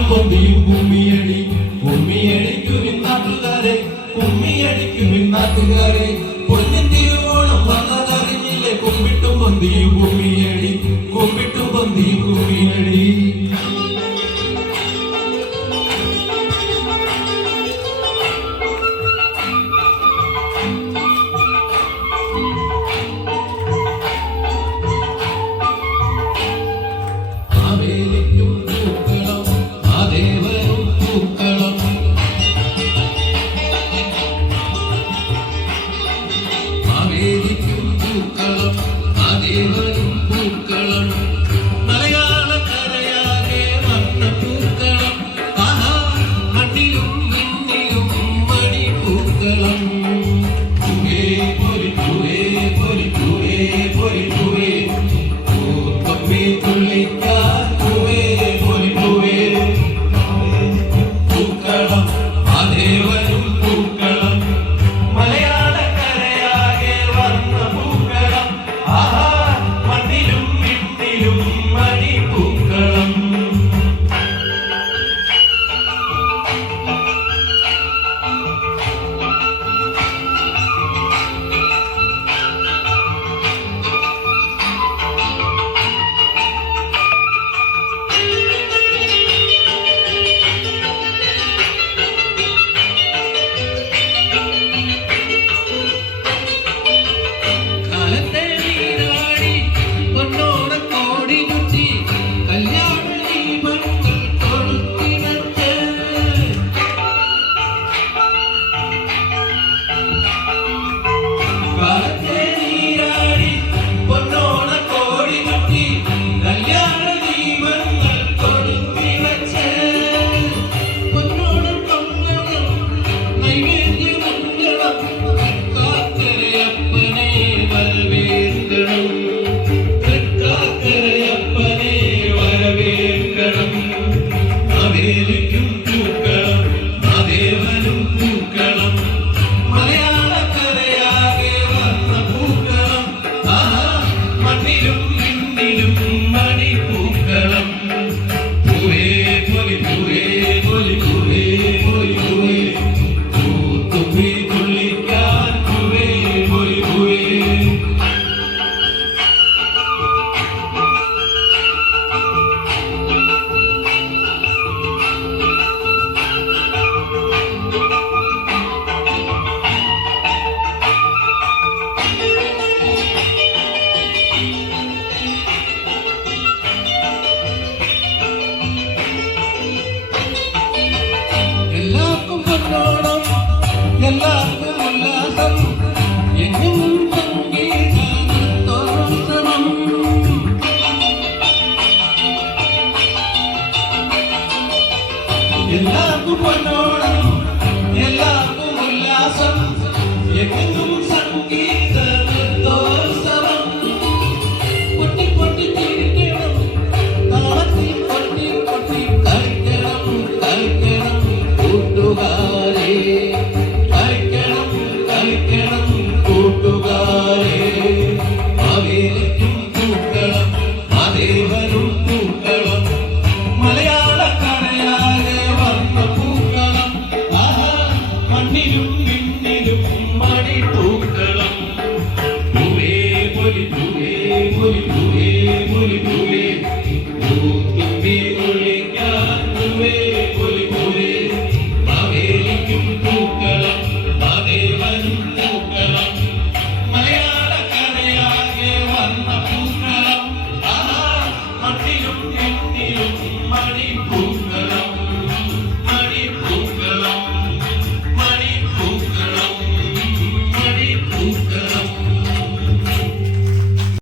പൊന്തിയും കുമ്മിയടി കുമ്മിയടിക്കും ഇന്നാട്ടുകാരെ കുമ്മിയടിക്കും Holy എല്ലാവർക്കും പൊന്നോണം എല്ലാവർക്കും ഉല്ലാസം എങ്ങും